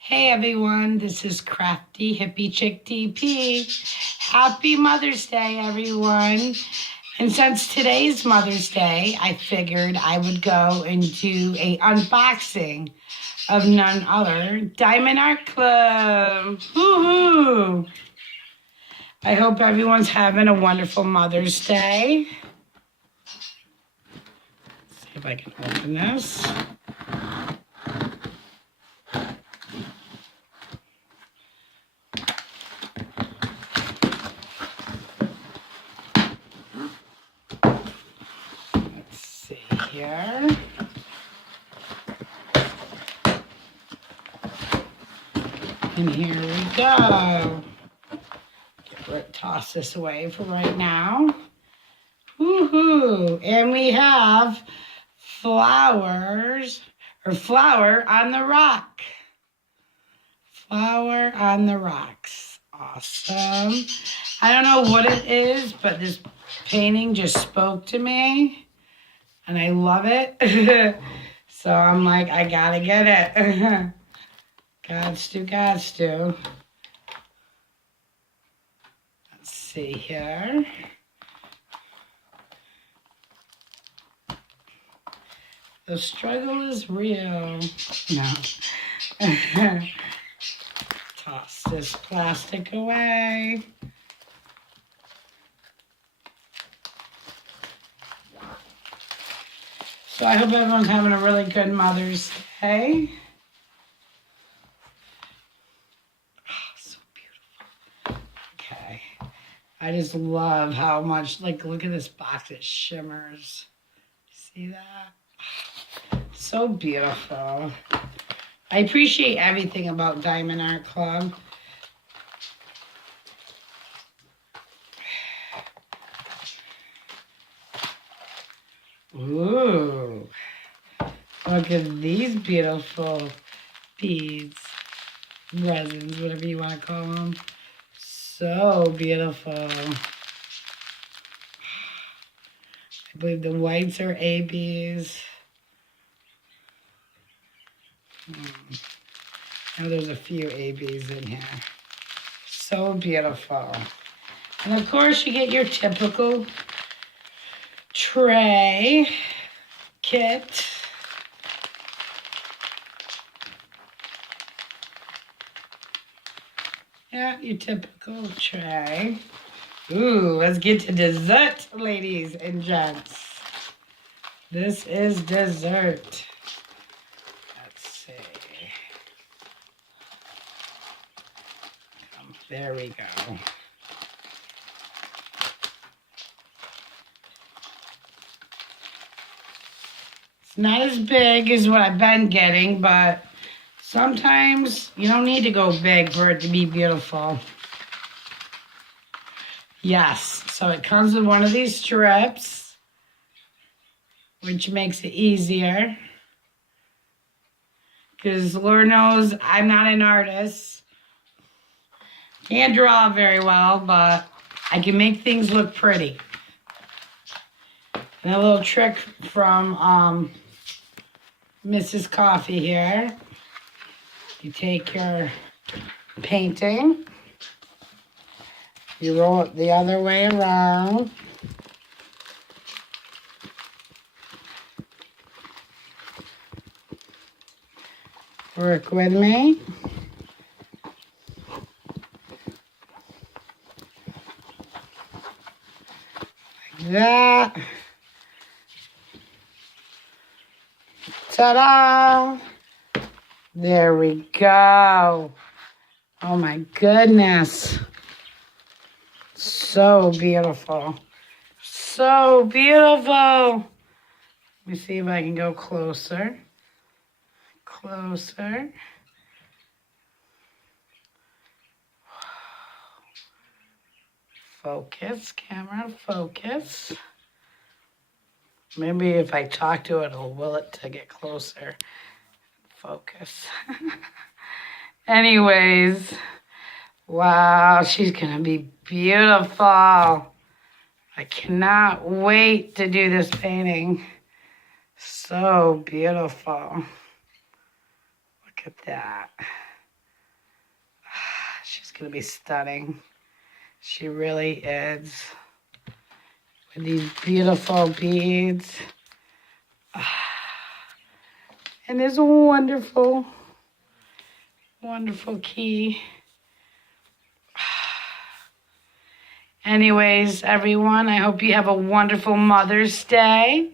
Hey everyone, this is Crafty Hippie Chick DP. Happy Mother's Day, everyone. And since today's Mother's Day, I figured I would go and do a unboxing of none other Diamond Art Club. Woohoo! I hope everyone's having a wonderful Mother's Day. Let's see if I can open this. Let's see here. And here we go. Toss this away for right now. Woohoo! And we have flowers, or flower on the rock. Flower on the rocks. Awesome. I don't know what it is, but this painting just spoke to me. And I love it. So I'm like, I gotta get it. Gots to. Let's see here. The struggle is real. No. Toss this plastic away. So I hope everyone's having a really good Mother's Day. Oh, so beautiful. Okay. I just love how much, like, look at this box. It shimmers. See that? So beautiful. I appreciate everything about Diamond Art Club. Ooh. Look at these beautiful beads, resins, whatever you want to call them. So beautiful. I believe the whites are ABs. Now there's a few ABs in here. So beautiful. And of course you get your typical tray kit. Yeah, your typical tray. Ooh, let's get to dessert, ladies and gents. This is dessert. Let's see. There we go. It's not as big as what I've been getting, but sometimes you don't need to go big for it to be beautiful. Yes, so it comes with one of these strips, which makes it easier. Because Lord knows I'm not an artist. Can't draw very well, but I can make things look pretty. And a little trick from Mrs. Coffee here. You take your painting, you roll it the other way around. Work with me. Like that. Ta-da! There we go. Oh my goodness. So beautiful. So beautiful. Let me see if I can go closer. Closer. Focus, camera, focus. Maybe if I talk to it, it'll will it to get closer. Focus. Anyways, wow, she's gonna be beautiful. I cannot wait to do this painting. So beautiful. Look at that. She's going to be stunning. She really is. With these beautiful beads. And this wonderful, wonderful key. Anyways, everyone, I hope you have a wonderful Mother's Day.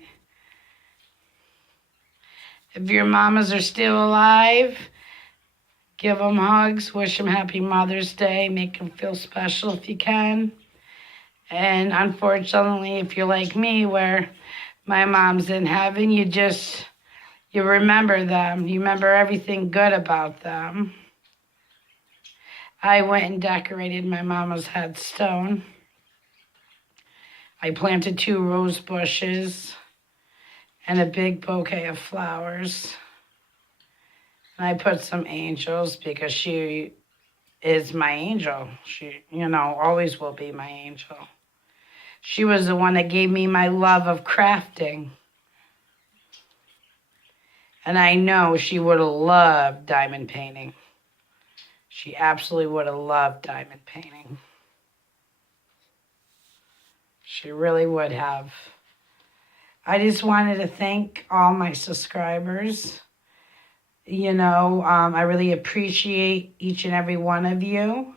If your mamas are still alive, give them hugs, wish them happy Mother's Day, make them feel special if you can. And unfortunately, if you're like me, where my mom's in heaven, you remember them. You remember everything good about them. I went and decorated my mama's headstone. I planted 2 rose bushes and a big bouquet of flowers. And I put some angels because she is my angel. She, always will be my angel. She was the one that gave me my love of crafting. And I know she would have loved diamond painting. She absolutely would have loved diamond painting. She really would have. I just wanted to thank all my subscribers. I really appreciate each and every one of you.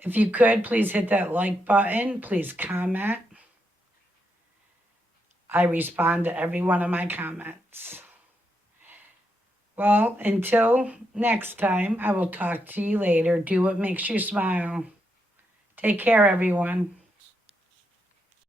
If you could, please hit that like button. Please comment. I respond to every one of my comments. Well, until next time, I will talk to you later. Do what makes you smile. Take care, everyone.